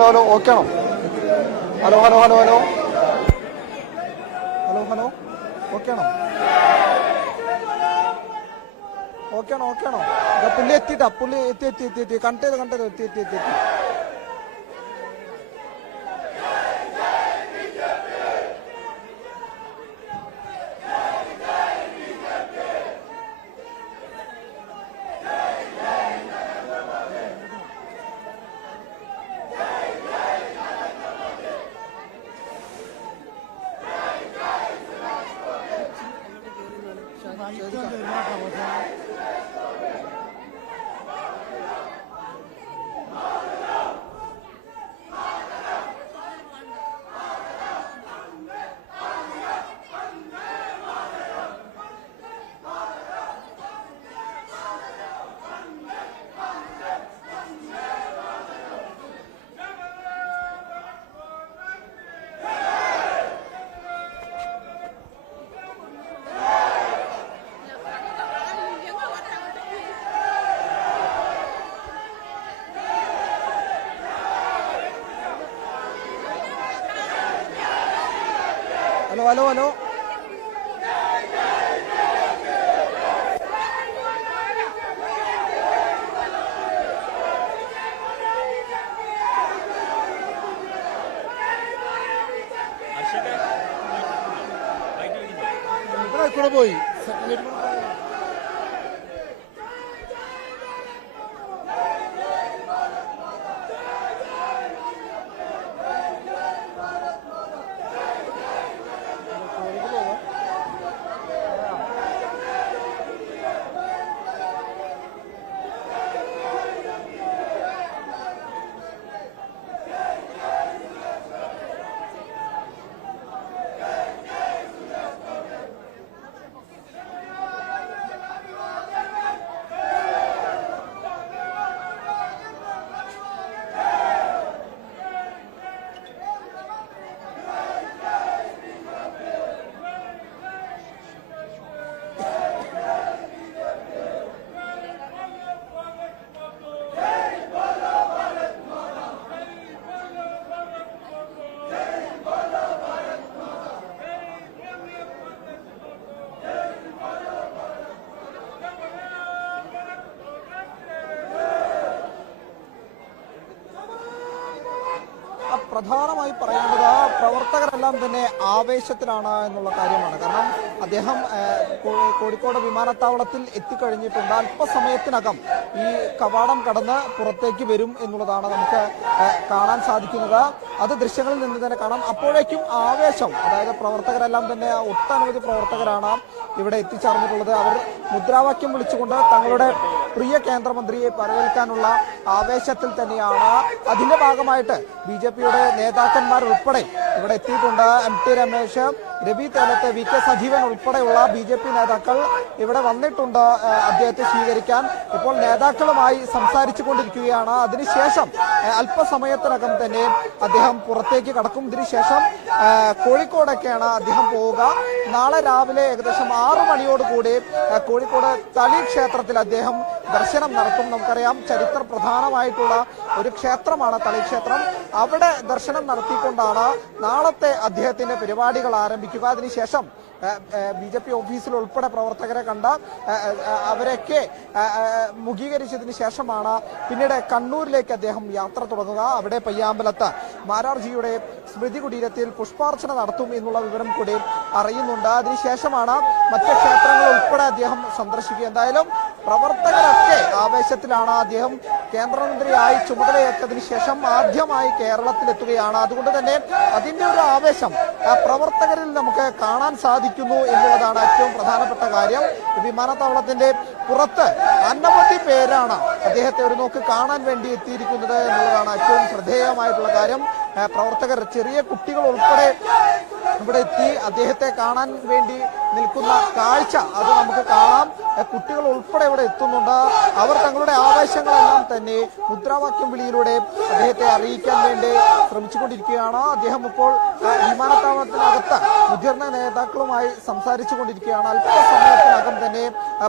Hello okay ആണോ? Hello hello hello hello hello hello okay ആണോ? Okay ആണോ? Okay ആണോ? പുള്ളി എത്തിയിട്ടാ, പുള്ളി എത്തി കണ്ടത് എത്തി. ഹലോ ഹലോ ഹലോ ഇവിടെ പോയി പ്രധാനമായി പറയേണ്ടത് പ്രവർത്തകരെല്ലാം തന്നെ ആവേശത്തിലാണ് എന്നുള്ള കാര്യമാണ്. കാരണം അദ്ദേഹം കോഴിക്കോട് വിമാനത്താവളത്തിൽ എത്തിക്കഴിഞ്ഞിട്ടുണ്ട്. അല്പസമയത്തിനകം ഈ കവാടം കടന്ന് പുറത്തേക്ക് വരും എന്നുള്ളതാണ് നമുക്ക് കാണാൻ സാധിക്കുന്നത്. അത് ദൃശ്യങ്ങളിൽ നിന്ന് തന്നെ കാണാം. അപ്പോഴേക്കും ആവേശം, അതായത് പ്രവർത്തകരെല്ലാം തന്നെ ഒട്ടനവധി പ്രവർത്തകരാണ് ഇവിടെ എത്തിച്ചേർന്നിട്ടുള്ളത്. അവർ മുദ്രാവാക്യം വിളിച്ചുകൊണ്ട് തങ്ങളുടെ പ്രിയ കേന്ദ്രമന്ത്രിയെ വരവേൽക്കാനുള്ള ആവേശത്തിൽ തന്നെയാണ്. അതിന്റെ ഭാഗമായിട്ട് BJPയുടെ നേതാക്കന്മാരുൾപ്പെടെ ഇവിടെ എത്തിയിട്ടുണ്ട്. MT രമേശ്, രവി തേലത്ത്, VK സജീവൻ ഉൾപ്പെടെയുള്ള BJP നേതാക്കൾ ഇവിടെ വന്നിട്ടുണ്ട് അദ്ദേഹത്തെ സ്വീകരിക്കാൻ. ഇപ്പോൾ നേതാക്കളുമായി സംസാരിച്ചു കൊണ്ടിരിക്കുകയാണ്. അതിനുശേഷം അല്പസമയത്തിനകം തന്നെ അദ്ദേഹം പുറത്തേക്ക് കടക്കും. ഇതിനുശേഷം കോഴിക്കോടൊക്കെയാണ് അദ്ദേഹം പോവുക. നാളെ രാവിലെ ഏകദേശം 6 മണിയോടുകൂടി കോഴിക്കോട് തളി ക്ഷേത്രത്തിൽ അദ്ദേഹം ദർശനം നടത്തും. നമുക്കറിയാം, ചരിത്ര പ്രധാനമായിട്ടുള്ള ഒരു ക്ഷേത്രമാണ് തളി ക്ഷേത്രം. അവിടെ ദർശനം നടത്തിക്കൊണ്ടാണ് നാളത്തെ അദ്ദേഹത്തിന്റെ പരിപാടികൾ ആരംഭിക്കുക. അതിനുശേഷം BJP ഓഫീസിൽ ഉൾപ്പെടെ പ്രവർത്തകരെ കണ്ട് അവരൊക്കെ മുഖീകരിച്ചതിന് ശേഷമാണ് പിന്നീട് കണ്ണൂരിലേക്ക് അദ്ദേഹം യാത്ര തുടങ്ങുക. അവിടെ പയ്യാമ്പലത്ത് മാരാർജിയുടെ സ്മൃതി കുടീരത്തിൽ പുഷ്പാർച്ചന നടത്തും എന്നുള്ള വിവരം കൂടി അറിയുന്നുണ്ട്. അതിനുശേഷമാണ് മറ്റ് ക്ഷേത്രങ്ങൾ ഉൾപ്പെടെ അദ്ദേഹം സന്ദർശിക്കുക. എന്തായാലും പ്രവർത്തകരൊക്കെ ആവേശത്തിലാണ്. അദ്ദേഹം കേന്ദ്രമന്ത്രിയായി ചുമതലയേറ്റതിനു ശേഷം ആദ്യമായി കേരളത്തിലെത്തുകയാണ്. അതുകൊണ്ട് തന്നെ അതിന്റെ ഒരു ആവേശം പ്രവർത്തകരിൽ നമുക്ക് കാണാൻ സാധിക്കുന്നു എന്നുള്ളതാണ് ഏറ്റവും പ്രധാനപ്പെട്ട കാര്യം. വിമാനത്താവളത്തിന്റെ പുറത്ത് അനവധി പേരാണ് അദ്ദേഹത്തെ ഒരു നോക്ക് കാണാൻ വേണ്ടി എത്തിയിരിക്കുന്നത് എന്നുള്ളതാണ് ഏറ്റവും ശ്രദ്ധേയമായിട്ടുള്ള കാര്യം. പ്രവർത്തകർ, ചെറിയ കുട്ടികൾ ഉൾപ്പെടെ ഇവിടെ എത്തി അദ്ദേഹത്തെ കാണാൻ വേണ്ടി നിൽക്കുന്ന കാഴ്ച അത് നമുക്ക് കാണാം. കുട്ടികൾ ഉൾപ്പെടെ ഇവിടെ എത്തുന്നുണ്ട്. അവർ തങ്ങളുടെ ആവേശങ്ങളെല്ലാം തന്നെ മുദ്രാവാക്യം വിളിയിലൂടെ അദ്ദേഹത്തെ അറിയിക്കാൻ വേണ്ടി ശ്രമിച്ചുകൊണ്ടിരിക്കുകയാണ്. അദ്ദേഹം ഇപ്പോൾ വിമാനത്താവളത്തിനകത്ത് മുതിർന്ന നേതാക്കളുമായി സംസാരിച്ചു കൊണ്ടിരിക്കുകയാണ്. അല്പസമയത്തിനകം തന്നെ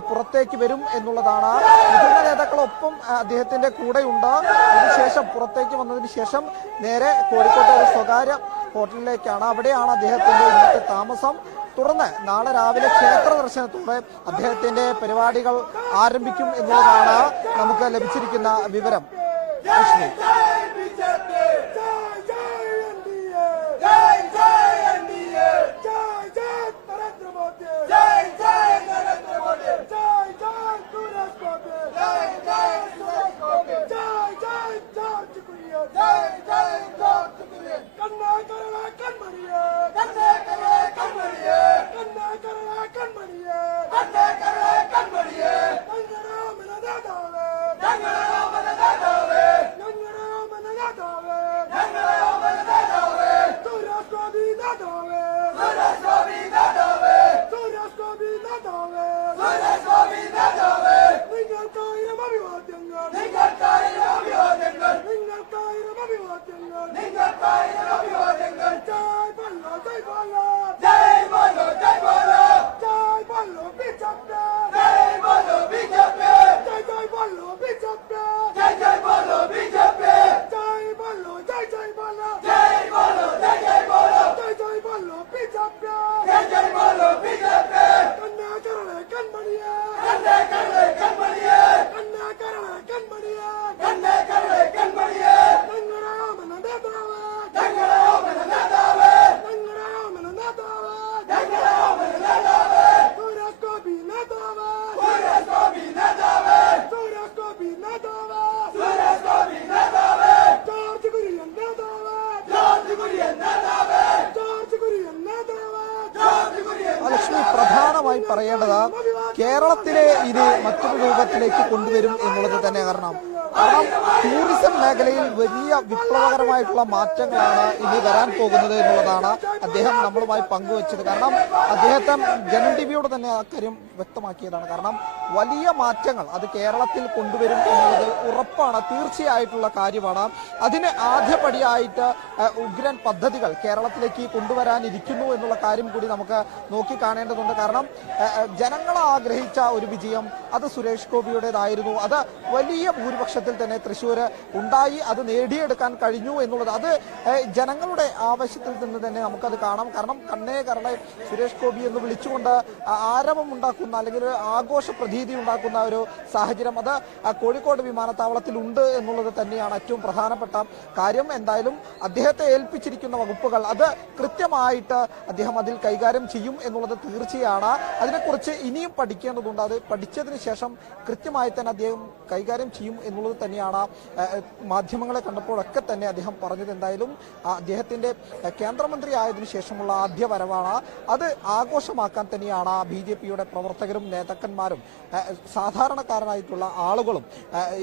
പുറത്തേക്ക് വരും എന്നുള്ളതാണ്. മുതിർന്ന നേതാക്കളൊപ്പം അദ്ദേഹത്തിന്റെ കൂടെയുണ്ട്. അതിനുശേഷം പുറത്തേക്ക് വന്നതിന് ശേഷം നേരെ കോഴിക്കോട്ടെ ഒരു സ്വകാര്യ ഹോട്ടലിലേക്കാണ്. അവിടെയാണ് അദ്ദേഹത്തിന്റെ ഇന്നത്തെ താമസം. തുടർന്ന് നാളെ രാവിലെ ക്ഷേത്ര ദർശനത്തോടെ അദ്ദേഹത്തിന്റെ പരിപാടികൾ ആരംഭിക്കും എന്നുള്ളതാണ് നമുക്ക് ലഭിച്ചിരിക്കുന്ന വിവരം. നിങ്ങൾക്കായിരം അഭിവാദ്യങ്ങൾ പറയേണ്ടത് കേരളത്തിലെ ഇനി മറ്റൊരു രൂപത്തിലേക്ക് കൊണ്ടുവരും എന്നുള്ളത് തന്നെ. കാരണം ടൂറിസം മേഖലയിൽ വലിയ വിപ്ലവകരമായിട്ടുള്ള മാറ്റങ്ങളാണ് ഇനി വരാൻ പോകുന്നത് എന്നുള്ളതാണ് അദ്ദേഹം നമ്മളുമായി പങ്കുവച്ചത്. കാരണം അദ്ദേഹത്തെ ജനം ടിവിയോട് തന്നെ അക്കാര്യം വ്യക്തമാക്കിയതാണ്. കാരണം വലിയ മാറ്റങ്ങൾ അത് കേരളത്തിൽ കൊണ്ടുവരും എന്നുള്ളത് ഉറപ്പാണ്, തീർച്ചയായിട്ടുള്ള കാര്യമാണ്. അതിന് ആദ്യപടിയായിട്ട് ഉഗ്രൻ പദ്ധതികൾ കേരളത്തിലേക്ക് കൊണ്ടുവരാനിരിക്കുന്നു എന്നുള്ള കാര്യം കൂടി നമുക്ക് നോക്കിക്കാണേണ്ടതുണ്ട്. കാരണം ജനങ്ങൾ ആഗ്രഹിച്ച ഒരു വിജയം അത് സുരേഷ് ഗോപിയുടേതായിരുന്നു. അത് വലിയ ഭൂരിപക്ഷത്തിൽ തന്നെ തൃശ്ശൂർ ഉണ്ടായി, അത് നേടിയെടുക്കാൻ കഴിഞ്ഞു എന്നുള്ളത് അത് ജനങ്ങളുടെ ആവശ്യത്തിൽ നിന്ന് തന്നെ നമുക്കത് കാണാം. കാരണം കണ്ണേ കരളെ സുരേഷ് ഗോപി എന്ന് വിളിച്ചുകൊണ്ട് ആരവമുണ്ടാക്കുന്ന അല്ലെങ്കിൽ ആഘോഷ പ്രതീതി ഉണ്ടാക്കുന്ന ഒരു സാഹചര്യം അത് കോഴിക്കോട് വിമാനത്താവളത്തിൽ ഉണ്ട് എന്നുള്ളത് തന്നെയാണ് ഏറ്റവും പ്രധാനപ്പെട്ട കാര്യം. എന്തായാലും അദ്ദേഹത്തെ ഏൽപ്പിച്ചിരിക്കുന്ന വകുപ്പുകൾ അത് കൃത്യമായിട്ട് അദ്ദേഹം അതിൽ കൈകാര്യം ചെയ്യും എന്നുള്ളത് തീർച്ചയാണ്. അതിനെക്കുറിച്ച് ഇനിയും പഠിക്കേണ്ടതുണ്ട്. അത് പഠിച്ചതിന് ശേഷം കൃത്യമായി തന്നെ അദ്ദേഹം കൈകാര്യം ചെയ്യും എന്നുള്ളത് തന്നെയാണ് മാധ്യമങ്ങളെ കണ്ടപ്പോഴൊക്കെ തന്നെ അദ്ദേഹം പറഞ്ഞത്. എന്തായാലും അദ്ദേഹത്തിന്റെ കേന്ദ്രമന്ത്രി ആയതിനു ശേഷമുള്ള ആദ്യ വരവാണ്. അത് ആഘോഷമാക്കാൻ തന്നെയാണ് BJPയുടെ പ്രവർത്തകരും നേതാക്കന്മാരും സാധാരണക്കാരനായിട്ടുള്ള ആളുകളും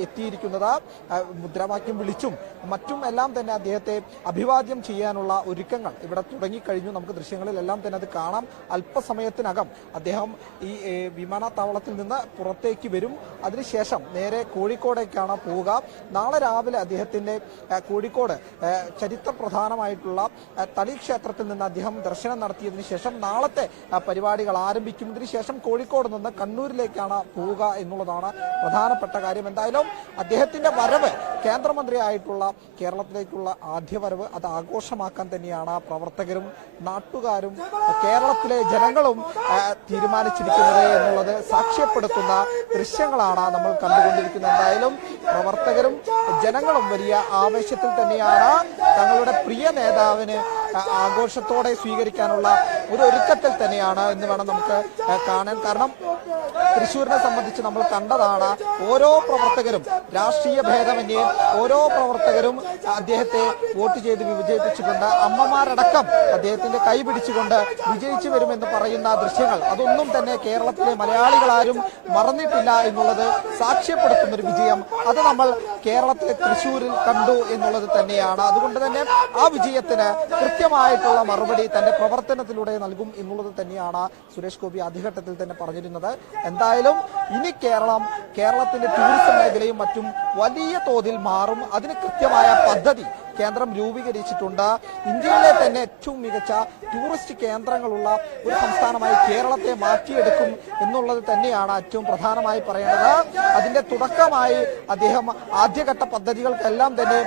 എത്തിയിരിക്കുന്നത്. മുദ്രാവാക്യം വിളിച്ചും മറ്റും എല്ലാം തന്നെ അദ്ദേഹത്തെ അഭിവാദ്യം ചെയ്യാനുള്ള ഒരുക്കങ്ങൾ ഇവിടെ തുടങ്ങിക്കഴിഞ്ഞു. നമുക്ക് ദൃശ്യങ്ങളിലെല്ലാം തന്നെ അത് കാണാം. അല്പസമയത്തിനകം അദ്ദേഹം ഈ വിമാനത്താവളത്തിൽ നിന്ന് പുറത്തേക്ക് വരും. അതിനുശേഷം നേരെ കോഴിക്കോടേക്കാണ് പോവുക. നാളെ രാവിലെ അദ്ദേഹത്തിന്റെ കോഴിക്കോട് ചരിത്ര പ്രധാനമായിട്ടുള്ള തളി ക്ഷേത്രത്തിൽ നിന്ന് അദ്ദേഹം ദർശനം നടത്തിയതിനു ശേഷം നാളത്തെ പരിപാടികൾ ആരംഭിക്കും. ഇതിനുശേഷം കോഴിക്കോട് നിന്ന് കണ്ണൂരിലേക്കാണ് പോവുക എന്നുള്ളതാണ് പ്രധാനപ്പെട്ട കാര്യം. എന്തായാലും അദ്ദേഹത്തിന്റെ വരവ് കേന്ദ്രമന്ത്രിയായിട്ടുള്ള കേരളത്തിലേക്കുള്ള ആദ്യ വരവ് അത് ആഘോഷമാക്കാൻ തന്നെയാണ് പ്രവർത്തകരും നാട്ടുകാരും കേരളത്തിലെ ജനങ്ങളും തീരുമാനിച്ചിരിക്കുന്നത് എന്നുള്ളത് സാക്ഷ്യപ്പെടുത്തുന്ന ദൃശ്യങ്ങളാണ് നമ്മൾ കണ്ടുകൊണ്ടിരിക്കുന്നത്. എന്തായാലും പ്രവർത്തകരും ജനങ്ങളും വലിയ ആവേശത്തിൽ തന്നെയാണ് തങ്ങളുടെ പ്രിയ നേതാവിന് ആഘോഷത്തോടെ സ്വീകരിക്കാനുള്ള ഒരു ഒരുക്കത്തിൽ തന്നെയാണ് എന്ന് വേണം നമുക്ക് കാണാൻ. കാരണം തൃശ്ശൂരിനെ സംബന്ധിച്ച് നമ്മൾ കണ്ടതാണ്. ഓരോ പ്രവർത്തകരും രാഷ്ട്രീയ ഭേദമന്യേ ഓരോ പ്രവർത്തകരും അദ്ദേഹത്തെ വോട്ട് ചെയ്ത് വിജയിപ്പിച്ചിട്ടുണ്ട്. അമ്മമാരടക്കം അദ്ദേഹത്തിന്റെ കൈ പിടിച്ചുകൊണ്ട് വിജയിച്ചു വരുമെന്ന് പറയുന്ന ദൃശ്യങ്ങൾ അതൊന്നും തന്നെ കേരളത്തിലെ മലയാളികളാരും മറന്നിട്ടില്ല എന്നുള്ളത് സാക്ഷ്യപ്പെടുത്തുന്ന ഒരു വിജയം അത് നമ്മൾ കേരളത്തിലെ തൃശ്ശൂരിൽ കണ്ടു എന്നുള്ളത് തന്നെയാണ്. അതുകൊണ്ട് തന്നെ ആ വിജയത്തിന് കൃത്യമായിട്ടുള്ള മറുപടി തന്റെ പ്രവർത്തനത്തിലൂടെ നൽകും എന്നുള്ളത് തന്നെയാണ് സുരേഷ് ഗോപി ആദ്യഘട്ടത്തിൽ തന്നെ പറഞ്ഞിരുന്നത്. എന്തായാലും ഇനി കേരളത്തിന്റെ ടൂറിസം മേഖലയും മറ്റും വലിയ തോതിൽ മാറും. അതിന് കൃത്യമായ പദ്ധതി കേന്ദ്രം രൂപീകരിച്ചിട്ടുണ്ട്. ഇന്ത്യയിലെ തന്നെ ഏറ്റവും മികച്ച ടൂറിസ്റ്റ് കേന്ദ്രങ്ങളുള്ള ഒരു സംസ്ഥാനമായി കേരളത്തെ മാറ്റിയെടുക്കും എന്നുള്ളത് തന്നെയാണ് ഏറ്റവും പ്രധാനമായി പറയേണ്ടത്. അതിന്റെ തുടക്കമായി അദ്ദേഹം ആദ്യഘട്ട പദ്ധതികൾക്കെല്ലാം തന്നെ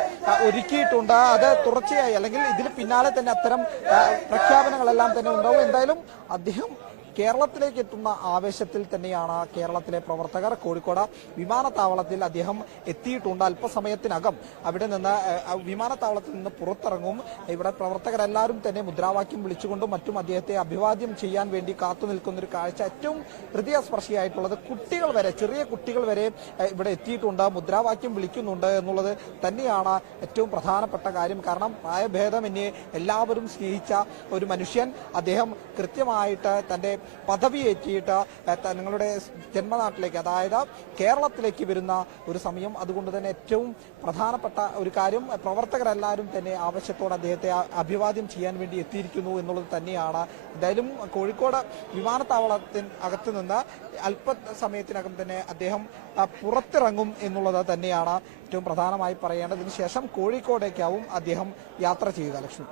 ഒരുക്കിയിട്ടുണ്ട്. അത് തുടർച്ചയായി അല്ലെങ്കിൽ ഇതിന് പിന്നാലെ തന്നെ അത്തരം പ്രഖ്യാപനങ്ങളെല്ലാം തന്നെ ഉണ്ടാവും. എന്തായാലും അദ്ദേഹം കേരളത്തിലേക്ക് എത്തുന്ന ആവേശത്തിൽ തന്നെയാണ് കേരളത്തിലെ പ്രവർത്തകർ. കോഴിക്കോട് വിമാനത്താവളത്തിൽ അദ്ദേഹം എത്തിയിട്ടുണ്ട്. അല്പസമയത്തിനകം അവിടെ നിന്ന് വിമാനത്താവളത്തിൽ നിന്ന് പുറത്തിറങ്ങും. ഇവിടെ പ്രവർത്തകരെല്ലാവരും തന്നെ മുദ്രാവാക്യം വിളിച്ചുകൊണ്ടും മറ്റും അദ്ദേഹത്തെ അഭിവാദ്യം ചെയ്യാൻ വേണ്ടി കാത്തു നിൽക്കുന്ന ഒരു കാഴ്ച ഏറ്റവും ഹൃദയസ്പർശിയായിട്ടുള്ളത്. കുട്ടികൾ വരെ, ചെറിയ കുട്ടികൾ വരെ ഇവിടെ എത്തിയിട്ടുണ്ട്, മുദ്രാവാക്യം വിളിക്കുന്നുണ്ട് എന്നുള്ളത് തന്നെയാണ് ഏറ്റവും പ്രധാനപ്പെട്ട കാര്യം. കാരണം പ്രായഭേദമന്യേ എല്ലാവരും സ്നേഹിച്ച ഒരു മനുഷ്യൻ അദ്ദേഹം കൃത്യമായിട്ട് തന്റെ പദവി ഏറ്റിയിട്ട് തങ്ങളുടെ ജന്മനാട്ടിലേക്ക് അതായത് കേരളത്തിലേക്ക് വരുന്ന ഒരു സമയം. അതുകൊണ്ട് തന്നെ ഏറ്റവും പ്രധാനപ്പെട്ട ഒരു കാര്യം പ്രവർത്തകരെല്ലാവരും തന്നെ ആവശ്യത്തോടെ അദ്ദേഹത്തെ അഭിവാദ്യം ചെയ്യാൻ വേണ്ടി എത്തിയിരിക്കുന്നു എന്നുള്ളത് തന്നെയാണ്. എന്തായാലും കോഴിക്കോട് വിമാനത്താവളത്തിന് അകത്ത് നിന്ന് അല്പസമയത്തിനകം തന്നെ അദ്ദേഹം പുറത്തിറങ്ങും എന്നുള്ളത് തന്നെയാണ് ഏറ്റവും പ്രധാനമായി പറയേണ്ടതിനു ശേഷം കോഴിക്കോടേക്കാവും അദ്ദേഹം യാത്ര ചെയ്യുക. ലക്ഷ്മി.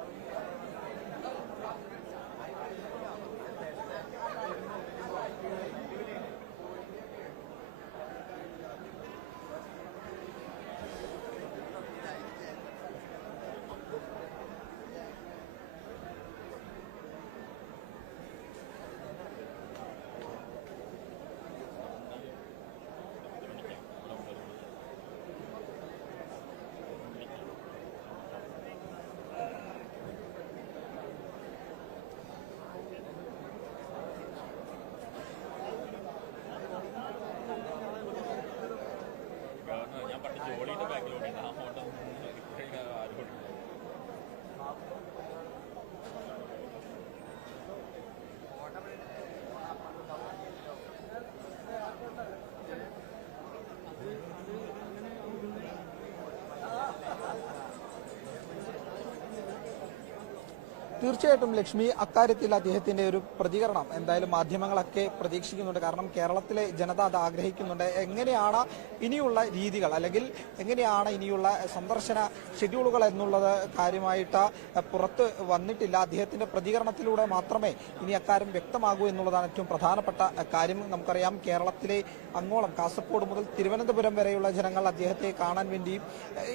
തീർച്ചയായിട്ടും ലക്ഷ്മി, അക്കാര്യത്തിൽ അദ്ദേഹത്തിന്റെ ഒരു പ്രതികരണം എന്തായാലും മാധ്യമങ്ങളൊക്കെ പ്രതീക്ഷിക്കുന്നുണ്ട്. കാരണം കേരളത്തിലെ ജനത അത് ആഗ്രഹിക്കുന്നുണ്ട്. എങ്ങനെയാണ് ഇനിയുള്ള രീതികൾ, അല്ലെങ്കിൽ എങ്ങനെയാണ് ഇനിയുള്ള സന്ദർശന ഷെഡ്യൂളുകൾ എന്നുള്ളത് കാര്യമായിട്ട് പുറത്ത് വന്നിട്ടില്ല. അദ്ദേഹത്തിന്റെ പ്രതികരണത്തിലൂടെ മാത്രമേ ഇനി അക്കാര്യം വ്യക്തമാകൂ എന്നുള്ളതാണ് ഏറ്റവും പ്രധാനപ്പെട്ട കാര്യം. നമുക്കറിയാം, കേരളത്തിലെ അങ്ങോളം കാസർഗോഡ് മുതൽ തിരുവനന്തപുരം വരെയുള്ള ജനങ്ങൾ അദ്ദേഹത്തെ കാണാൻ വേണ്ടി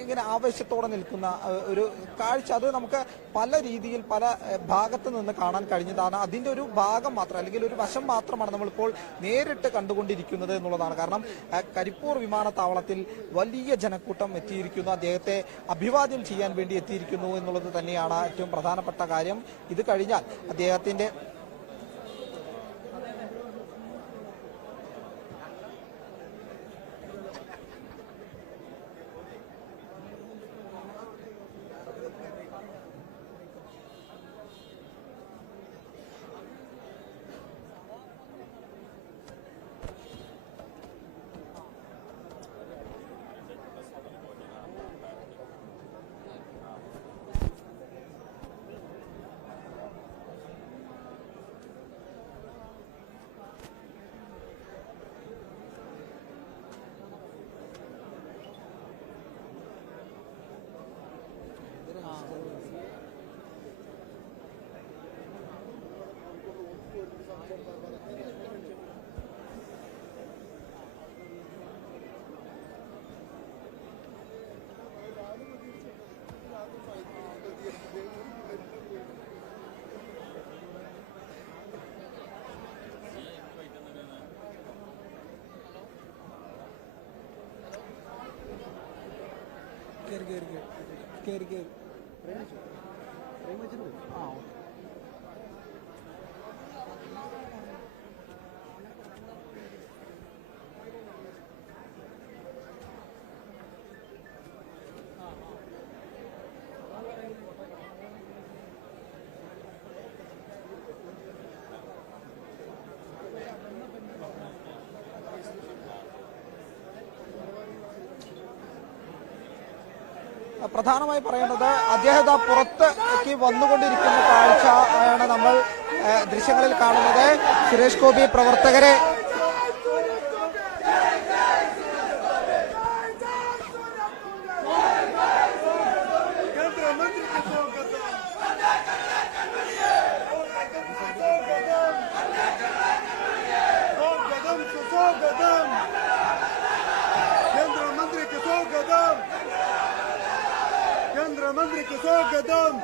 ഇങ്ങനെ ആവേശത്തോടെ നിൽക്കുന്ന ഒരു കാഴ്ച, അത് നമുക്ക് പല രീതിയിൽ പല ഭാഗത്ത് നിന്ന് കാണാൻ കഴിഞ്ഞതാണ്. അതിന്റെ ഒരു ഭാഗം മാത്രം, അല്ലെങ്കിൽ ഒരു വശം മാത്രമാണ് നമ്മളിപ്പോൾ നേരിട്ട് കണ്ടുകൊണ്ടിരിക്കുന്നത് എന്നുള്ളതാണ്. കാരണം കരിപ്പൂർ വിമാനത്താവളത്തിൽ വലിയ ജനക്കൂട്ടം എത്തിയിരിക്കുന്നു, അദ്ദേഹത്തെ അഭിവാദ്യം ചെയ്യാൻ വേണ്ടി എത്തിയിരിക്കുന്നു എന്നുള്ളത് തന്നെയാണ് ഏറ്റവും പ്രധാനപ്പെട്ട കാര്യം. ഇത് കഴിഞ്ഞാൽ അദ്ദേഹത്തിന്റെ പ്രധാനമായി പറയേണ്ടത്, അദ്ദേഹം പുറത്തേക്ക് വന്നുകൊണ്ടിരിക്കുന്ന കാഴ്ച ആണ് നമ്മൾ ദൃശ്യങ്ങളിൽ കാണുന്നത്. സുരേഷ് ഗോപി പ്രവർത്തകരെ मंत्री को स्वागतम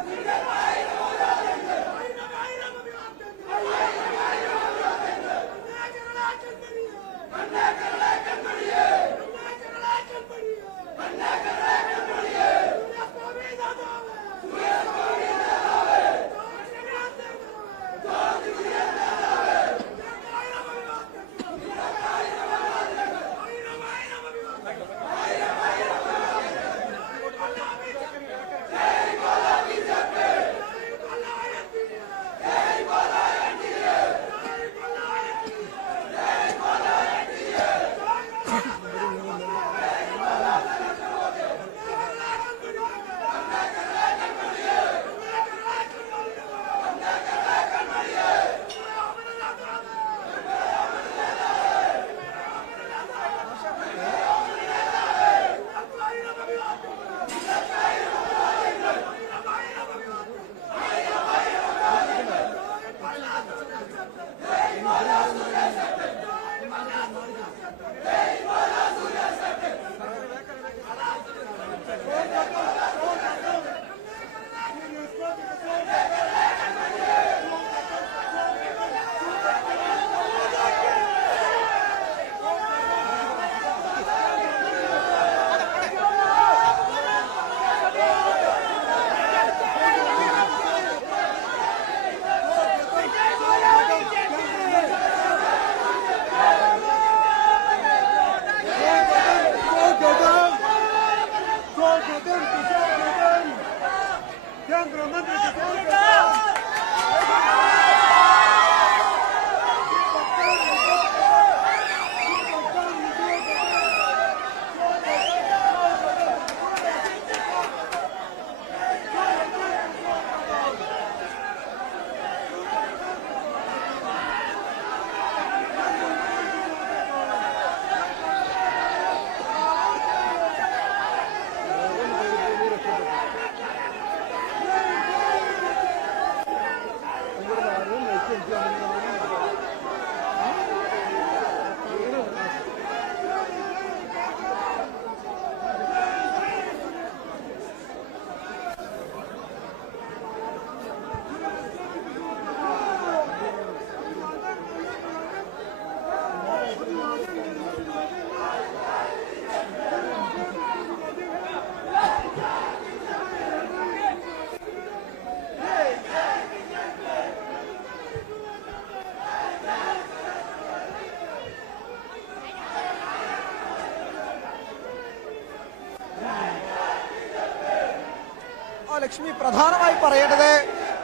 ലക്ഷ്മി, പ്രധാനമായി പറയേണ്ടത്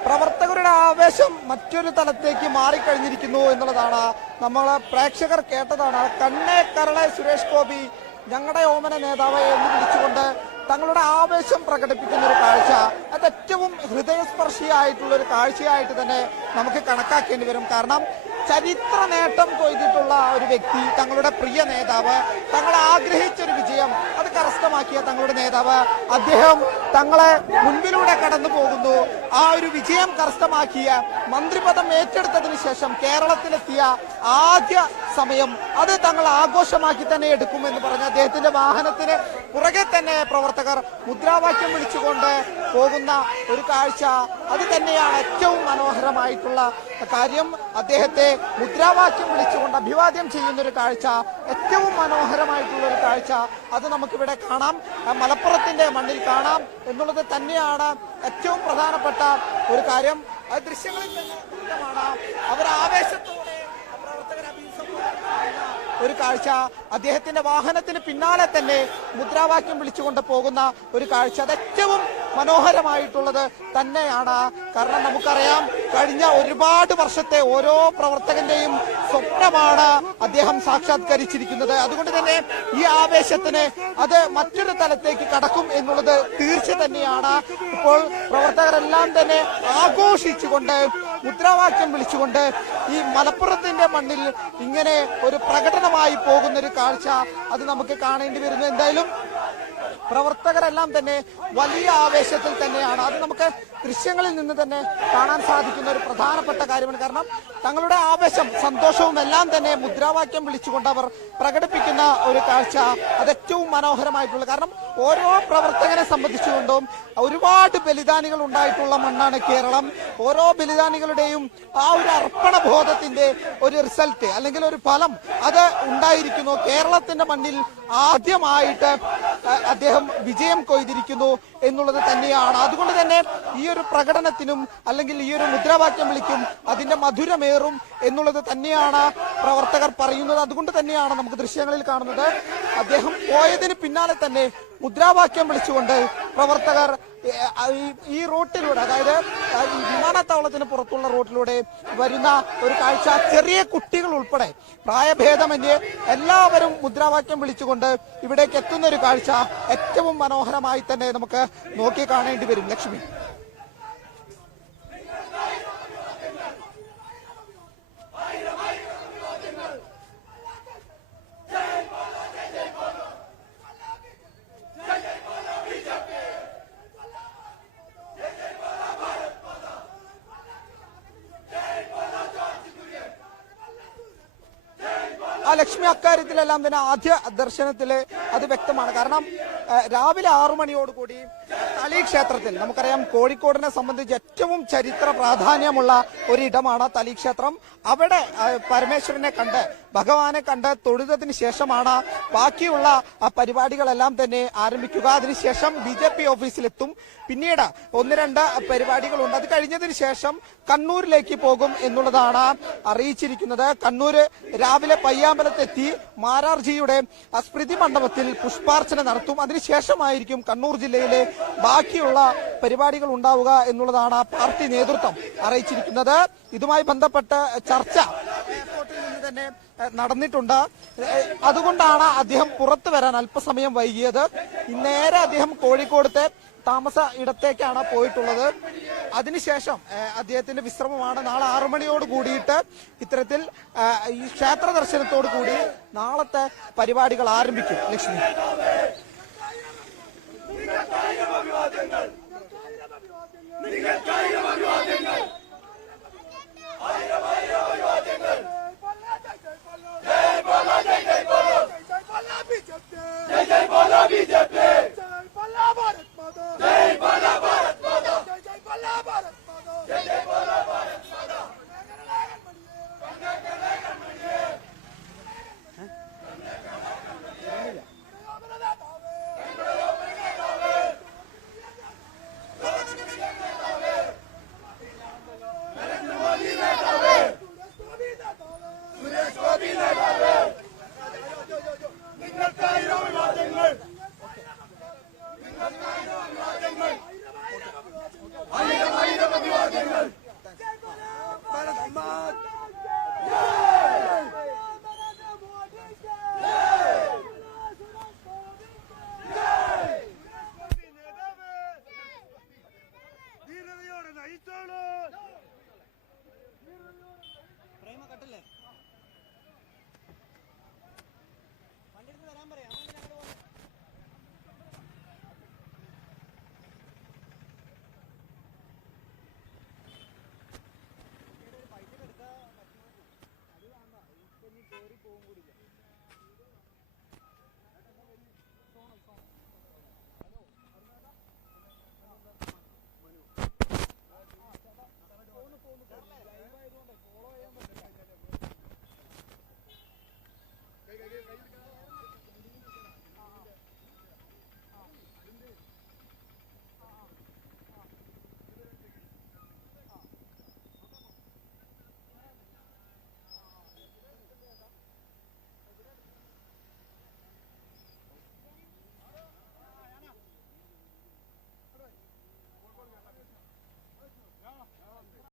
പ്രവർത്തകരുടെ ആവേശം മറ്റൊരു തലത്തേക്ക് മാറിക്കഴിഞ്ഞിരിക്കുന്നു എന്നുള്ളതാണ്. നമ്മൾ പ്രേക്ഷകർ കേട്ടതാണ്. കണ്ണേ കരളെ സുരേഷ് ഗോപി ഞങ്ങളുടെ ഓമന നേതാവ് എന്ന് വിളിച്ചുകൊണ്ട് തങ്ങളുടെ ആവേശം പ്രകടിപ്പിക്കുന്ന ഒരു കാഴ്ച, അത് ഏറ്റവും ഹൃദയസ്പർശിയായിട്ടുള്ള ഒരു കാഴ്ചയായിട്ട് തന്നെ നമുക്ക് കണക്കാക്കേണ്ടി വരും. കാരണം ചരിത്ര നേട്ടം കൊയ്തിട്ടുള്ള ഒരു വ്യക്തി, തങ്ങളുടെ പ്രിയ നേതാവ്, തങ്ങൾ ആഗ്രഹിച്ചൊരു വിജയം അത് കരസ്ഥമാക്കിയ തങ്ങളുടെ നേതാവ്, അദ്ദേഹം തങ്ങളെ മുൻപിലൂടെ കടന്നു പോകുന്നു. ആ ഒരു വിജയം കരസ്ഥമാക്കിയ മന്ത്രിപദം ഏറ്റെടുത്തതിന് ശേഷം കേരളത്തിലെത്തിയ ആദ്യ സമയം അത് തങ്ങൾ ആഘോഷമാക്കി തന്നെ എടുക്കുമെന്ന് പറഞ്ഞ അദ്ദേഹത്തിന്റെ വാഹനത്തിന് പുറകെ തന്നെ പ്രവർത്തകർ മുദ്രാവാക്യം വിളിച്ചുകൊണ്ട് പോകുന്ന ഒരു കാഴ്ച, അത് തന്നെയാണ് ഏറ്റവും മനോഹരമായിട്ടുള്ള കാര്യം. അദ്ദേഹത്തെ മുദ്രാവാക്യം വിളിച്ചുകൊണ്ട് അഭിവാദ്യം ചെയ്യുന്ന ഒരു കാഴ്ച, ഏറ്റവും മനോഹരമായിട്ടുള്ള ഒരു കാഴ്ച, അത് നമുക്കിവിടെ കാണാം, മലപ്പുറത്തിന്റെ മണ്ണിൽ കാണാം എന്നുള്ളത് തന്നെയാണ് ഏറ്റവും പ്രധാനപ്പെട്ട ഒരു കാര്യം. ദൃശ്യങ്ങളിൽ തന്നെ വ്യക്തമാണ്. അവർ ആവേശത്തോടെ പ്രവർത്തകരെ അഭിസംബോധന ചെയ്യുന്ന ഒരു കാഴ്ച, അദ്ദേഹത്തിന്റെ വാഹനത്തിന് പിന്നാലെ തന്നെ മുദ്രാവാക്യം വിളിച്ചുകൊണ്ട് പോകുന്ന ഒരു കാഴ്ച, അത് ഏറ്റവും മനോഹരമായിട്ടുള്ളത് തന്നെയാണ്. കാരണം നമുക്കറിയാം, കഴിഞ്ഞ ഒരുപാട് വർഷത്തെ ഓരോ പ്രവർത്തകന്റെയും സ്വപ്നമാണ് അദ്ദേഹം സാക്ഷാത്കരിച്ചിരിക്കുന്നത്. അതുകൊണ്ട് തന്നെ ഈ ആവേശത്തിന് അത് മറ്റൊരു തലത്തേക്ക് കടക്കും എന്നുള്ളത് തീർച്ച തന്നെയാണ്. ഇപ്പോൾ പ്രവർത്തകരെല്ലാം തന്നെ ആഘോഷിച്ചുകൊണ്ട് മുദ്രാവാക്യം വിളിച്ചുകൊണ്ട് ഈ മലപ്പുറത്തിന്റെ മണ്ണിൽ ഇങ്ങനെ ഒരു പ്രകടനമായി പോകുന്ന ഒരു കാഴ്ച അത് നമുക്ക് കാണേണ്ടി വരുന്നു. എന്തായാലും പ്രവർത്തകരെല്ലാം തന്നെ വലിയ ആവേശത്തിൽ തന്നെയാണ്. അത് നമുക്ക് ദൃശ്യങ്ങളിൽ നിന്ന് തന്നെ കാണാൻ സാധിക്കുന്ന ഒരു പ്രധാനപ്പെട്ട കാര്യമാണ്. കാരണം തങ്ങളുടെ ആവേശം, സന്തോഷവും എല്ലാം തന്നെ മുദ്രാവാക്യം വിളിച്ചുകൊണ്ട് അവർ പ്രകടിപ്പിക്കുന്ന ഒരു കാഴ്ച, അത് ഏറ്റവും മനോഹരമായിട്ടുള്ള. കാരണം ഓരോ പ്രവർത്തകനെ സംബന്ധിച്ചുകൊണ്ടും ഒരുപാട് ബലിദാനികൾ ഉണ്ടായിട്ടുള്ള മണ്ണാണ് കേരളം. ഓരോ ബലിദാനികളുടെയും ആ ഒരു അർപ്പണ ബോധത്തിന്റെ ഒരു റിസൾട്ട് അല്ലെങ്കിൽ ഒരു ഫലം അത് ഉണ്ടായിരിക്കുന്നു. കേരളത്തിന്റെ മണ്ണിൽ ആദ്യമായിട്ട് അദ്ദേഹം വിജയം കൊയ്തിരിക്കുന്നു എന്നുള്ളത് തന്നെയാണ്. അതുകൊണ്ട് തന്നെ ഈ ഒരു പ്രകടനത്തിനും അല്ലെങ്കിൽ ഈ ഒരു മുദ്രാവാക്യം വിളിക്കും അതിന്റെ മധുരമേറും എന്നുള്ളത് തന്നെയാണ് പ്രവർത്തകർ പറയുന്നത്. അതുകൊണ്ട് തന്നെയാണ് നമുക്ക് ദൃശ്യങ്ങളിൽ കാണുന്നത്, അദ്ദേഹം പോയതിന് പിന്നാലെ തന്നെ മുദ്രാവാക്യം വിളിച്ചുകൊണ്ട് പ്രവർത്തകർ ഈ റൂട്ടിലൂടെ, അതായത് ഈ വിമാനത്താവളത്തിന് പുറത്തുള്ള റൂട്ടിലൂടെ വരുന്ന ഒരു കാഴ്ച, ചെറിയ കുട്ടികൾ ഉൾപ്പെടെ പ്രായഭേദമന്യേ എല്ലാവരും മുദ്രാവാക്യം വിളിച്ചുകൊണ്ട് ഇവിടേക്ക് എത്തുന്ന ഒരു കാഴ്ച ഏറ്റവും മനോഹരമായി തന്നെ നമുക്ക് നോക്കി കാണേണ്ടി വരും. ലക്ഷ്മി. ലക്ഷ്മി, അക്കാര്യത്തിലെല്ലാം തന്നെ ആദ്യ ദർശനത്തില് അത് വ്യക്തമാണ്. കാരണം രാവിലെ 6 മണിയോടുകൂടി തളി ക്ഷേത്രത്തിൽ, നമുക്കറിയാം കോഴിക്കോടിനെ സംബന്ധിച്ച് ഏറ്റവും ചരിത്ര പ്രാധാന്യമുള്ള ഒരിടമാണ് തളി ക്ഷേത്രം. അവിടെ പരമേശ്വരനെ കണ്ട്, ഭഗവാനെ കണ്ട് തൊഴുതതിന് ശേഷമാണ് ബാക്കിയുള്ള പരിപാടികളെല്ലാം തന്നെ ആരംഭിക്കുക. അതിനുശേഷം BJP ഓഫീസിലെത്തും. പിന്നീട് 1-2 പരിപാടികളുണ്ട്. അത് കഴിഞ്ഞതിന് ശേഷം കണ്ണൂരിലേക്ക് പോകും എന്നുള്ളതാണ് അറിയിച്ചിരിക്കുന്നത്. കണ്ണൂര് രാവിലെ പയ്യാമ്പലത്തെത്തി മാരാർജിയുടെ സ്മൃതി മണ്ഡപത്തിൽ പുഷ്പാർച്ചന നടത്തും. അതിനുശേഷമായിരിക്കും കണ്ണൂർ ജില്ലയിലെ ബാക്കിയുള്ള പരിപാടികൾ ഉണ്ടാവുക എന്നുള്ളതാണ് പാർട്ടി നേതൃത്വം അറിയിച്ചിരിക്കുന്നത്. ഇതുമായി ബന്ധപ്പെട്ട് ചർച്ച എയർപോർട്ടിൽ നിന്ന് തന്നെ നടന്നിട്ടുണ്ട്. അതുകൊണ്ടാണ് അദ്ദേഹം പുറത്തു വരാൻ അല്പസമയം വൈകിയത്. നേരെ അദ്ദേഹം കോഴിക്കോടത്തെ താമസ ഇടത്തേക്കാണ് പോയിട്ടുള്ളത്. അതിനുശേഷം അദ്ദേഹത്തിന്റെ വിശ്രമമാണ്. നാളെ 6 മണിയോട് കൂടിയിട്ട് ഇത്തരത്തിൽ ഈ ക്ഷേത്ര ദർശനത്തോടു കൂടി നാളത്തെ പരിപാടികൾ ആരംഭിക്കും. ലക്ഷ്മി. ജയിച്ചോളൂ. പ്രേമ കട്ടില്ലേ വണ്ടി എടുത്ത് വരാൻ പറയാം അങ്ങോട്ട് പോകും. പൈസ എടുത്താൽ അത് വേണ്ട ഇപ്പൊ നീ കയറി പോകും കൂടി